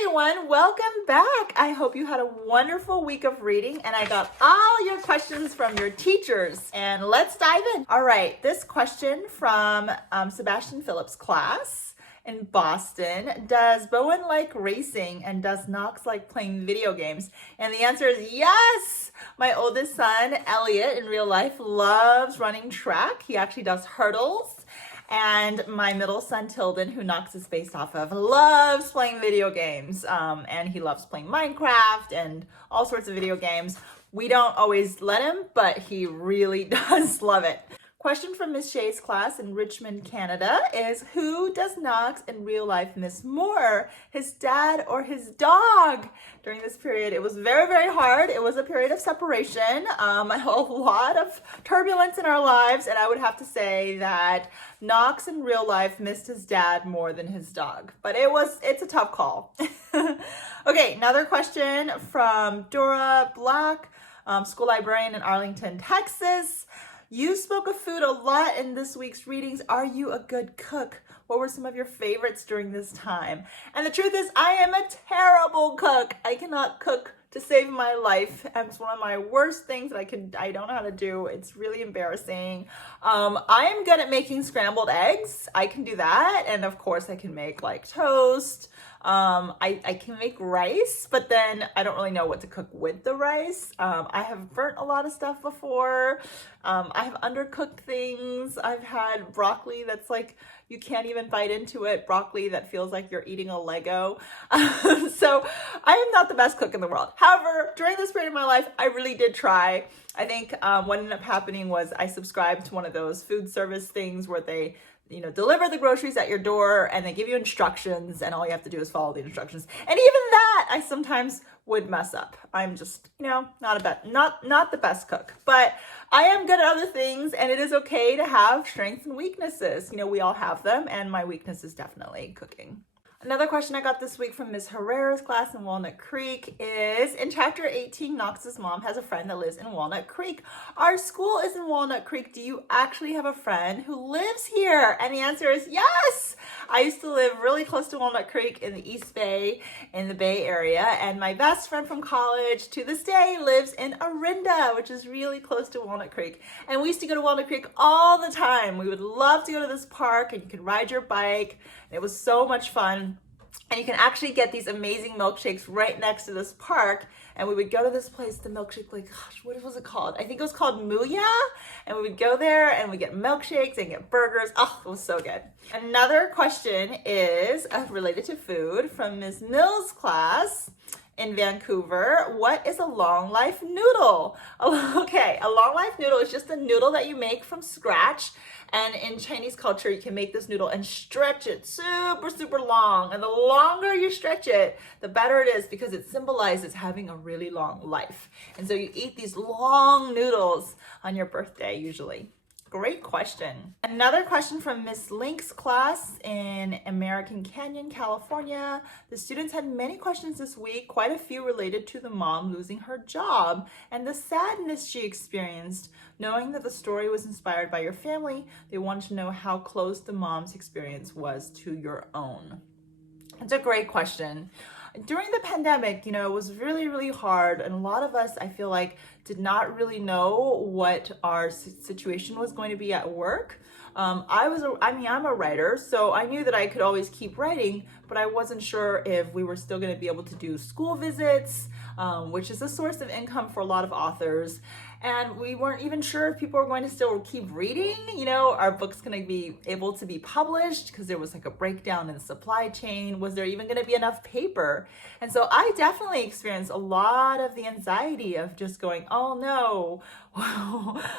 everyone, welcome back. I hope you had a wonderful week of reading and I got all your questions from your teachers. And let's dive in. All right, this question from Sebastian Phillips' class in Boston. Does Bowen like racing and does Knox like playing video games? And the answer is yes! My oldest son, Elliot, in real life loves running track. He actually does hurdles. And my middle son, Tilden, who Knox is based off of, loves playing video games. And he loves playing Minecraft and all sorts of video games. We don't always let him, but he really does love it. Question from Miss Shea's class in Richmond, Canada is, who does Knox in real life miss more, his dad or his dog? During this period, it was very, very hard. It was a period of separation, a lot of turbulence in our lives, and I would have to say that Knox in real life missed his dad more than his dog, but it's a tough call. Okay, another question from Dora Black, school librarian in Arlington, Texas. You spoke of food a lot in this week's readings. Are you a good cook? What were some of your favorites during this time? And the truth is, I am a terrible cook. I cannot cook to save my life. It's one of my worst things that I don't know how to do. It's really embarrassing. I am good at making scrambled eggs. I can do that. And of course I can make like toast. I can make rice, but then I don't really know what to cook with the rice. I have burnt a lot of stuff before. I have undercooked things. I've had broccoli that's like, you can't even bite into it. Broccoli that feels like you're eating a Lego. So I am not the best cook in the world. However, during this period of my life, I really did try. I think what ended up happening was I subscribed to one of those food service things where they deliver the groceries at your door and they give you instructions and all you have to do is follow the instructions. And even that, I sometimes would mess up. I'm just, not the best cook, but I am good at other things and it is okay to have strengths and weaknesses. We all have them, and my weakness is definitely cooking. Another question I got this week from Ms. Herrera's class in Walnut Creek is, in chapter 18, Knox's mom has a friend that lives in Walnut Creek. Our school is in Walnut Creek. Do you actually have a friend who lives here? And the answer is yes! I used to live really close to Walnut Creek in the East Bay, in the Bay Area, and my best friend from college to this day lives in Orinda, which is really close to Walnut Creek. And we used to go to Walnut Creek all the time. We would love to go to this park and you could ride your bike. It was so much fun. And you can actually get these amazing milkshakes right next to this park. And we would go to this place, the milkshake, what was it called? I think it was called Mooya. And we would go there and we get milkshakes and get burgers. Oh, it was so good. Another question is related to food from Ms. Mills' class in Vancouver. What is a long life noodle? Okay, a long life noodle is just a noodle that you make from scratch. And in Chinese culture, you can make this noodle and stretch it super, super long. And the longer you stretch it, the better it is because it symbolizes having a really long life. And so you eat these long noodles on your birthday usually. Great question. Another question from Miss Link's class in American Canyon, California. The students had many questions this week, quite a few related to the mom losing her job and the sadness she experienced. Knowing that the story was inspired by your family, they wanted to know how close the mom's experience was to your own. It's a great question. During the pandemic, it was really, really hard. And a lot of us, I feel like, did not really know what our situation was going to be at work. I'm a writer, so I knew that I could always keep writing, but I wasn't sure if we were still going to be able to do school visits, which is a source of income for a lot of authors. And we weren't even sure if people were going to still keep reading, our books going to be able to be published because there was like a breakdown in the supply chain. Was there even going to be enough paper? And so I definitely experienced a lot of the anxiety of just going, oh no,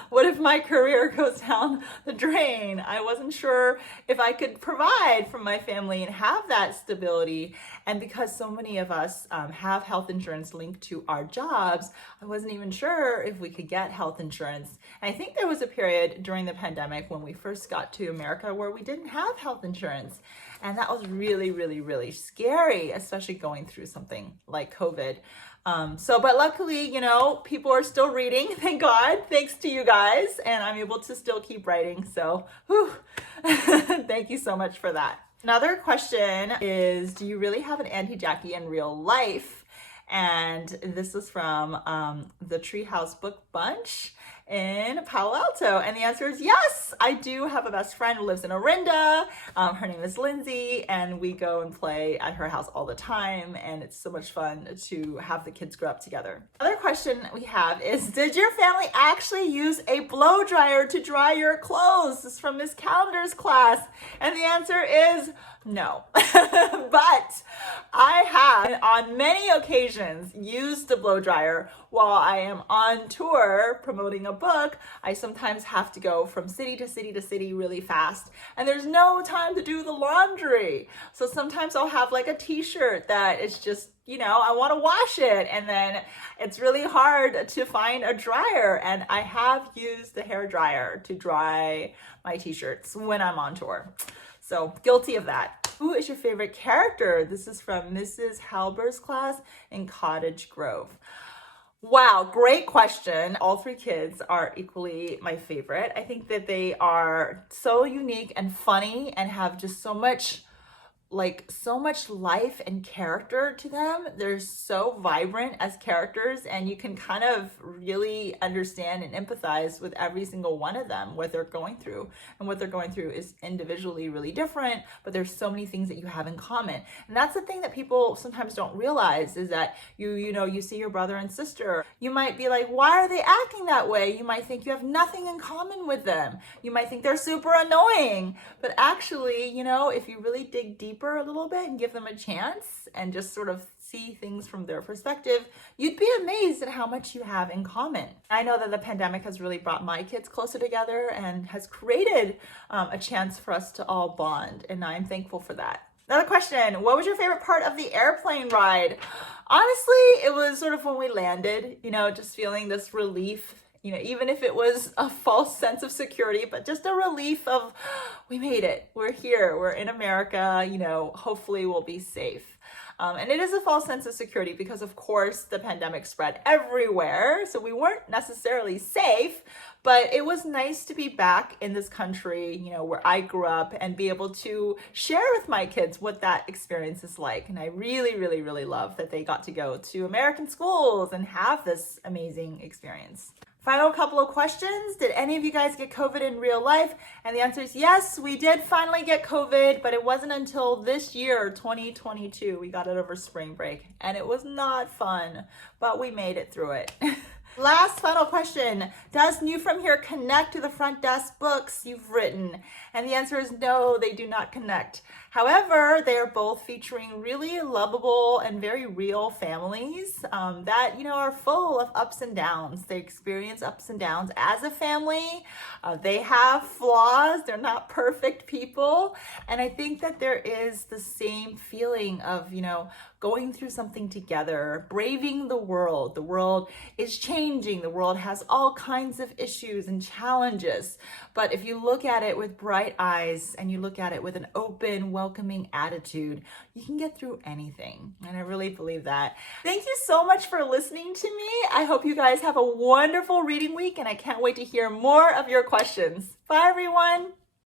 what if my career goes down the drain? I wasn't sure if I could provide for my family and have that stability. And because so many of us have health insurance linked to our jobs, I wasn't even sure if we could get health insurance. And I think there was a period during the pandemic when we first got to America where we didn't have health insurance. And that was really, really, really scary, especially going through something like COVID. But luckily, people are still reading, thank God, thanks to you guys, and I'm able to still keep writing. So, thank you so much for that. Another question is, do you really have an Auntie Jackie in real life? And this is from the Treehouse Book Bunch in Palo Alto. And the answer is yes, I do have a best friend who lives in Orinda. Her name is Lindsay, and we go and play at her house all the time. And it's so much fun to have the kids grow up together. Another question we have is, did your family actually use a blow dryer to dry your clothes? This is from Miss Calendar's class. And the answer is no. But I have on many occasions used the blow dryer while I am on tour promoting a book. I sometimes have to go from city to city to city really fast, and there's no time to do the laundry. So sometimes I'll have like a t-shirt that is just, I want to wash it, and then it's really hard to find a dryer, and I have used the hair dryer to dry my t-shirts when I'm on tour. So guilty of that. Who is your favorite character? This is from Mrs. Halber's class in Cottage Grove. Wow, great question. All three kids are equally my favorite. I think that they are so unique and funny and have just so much life and character to them. They're so vibrant as characters, and you can kind of really understand and empathize with every single one of them, what they're going through. And what they're going through is individually really different, but there's so many things that you have in common. And that's the thing that people sometimes don't realize, is that you see your brother and sister. You might be like, why are they acting that way? You might think you have nothing in common with them. You might think they're super annoying. But actually, if you really dig deep a little bit and give them a chance and just sort of see things from their perspective, you'd be amazed at how much you have in common. I know that the pandemic has really brought my kids closer together and has created a chance for us to all bond, and I'm thankful for that. Another question, what was your favorite part of the airplane ride? Honestly, it was sort of when we landed, just feeling this relief, even if it was a false sense of security, but just a relief of, we made it, we're here, we're in America, hopefully we'll be safe. And it is a false sense of security because, of course, the pandemic spread everywhere, so we weren't necessarily safe, but it was nice to be back in this country, where I grew up, and be able to share with my kids what that experience is like. And I really, really, really love that they got to go to American schools and have this amazing experience. Final couple of questions. Did any of you guys get COVID in real life? And the answer is yes, we did finally get COVID, but it wasn't until this year, 2022, we got it over spring break. And it was not fun, but we made it through it. Last final question. Does New From Here connect to the front desk books you've written? And the answer is no, they do not connect. However, they are both featuring really lovable and very real families that, are full of ups and downs. They experience ups and downs as a family. They have flaws. They're not perfect people. And I think that there is the same feeling of, going through something together, braving the world. The world is changing. The world has all kinds of issues and challenges. But if you look at it with bright eyes and you look at it with an open, welcoming attitude, you can get through anything. And I really believe that. Thank you so much for listening to me. I hope you guys have a wonderful reading week, and I can't wait to hear more of your questions. Bye, everyone.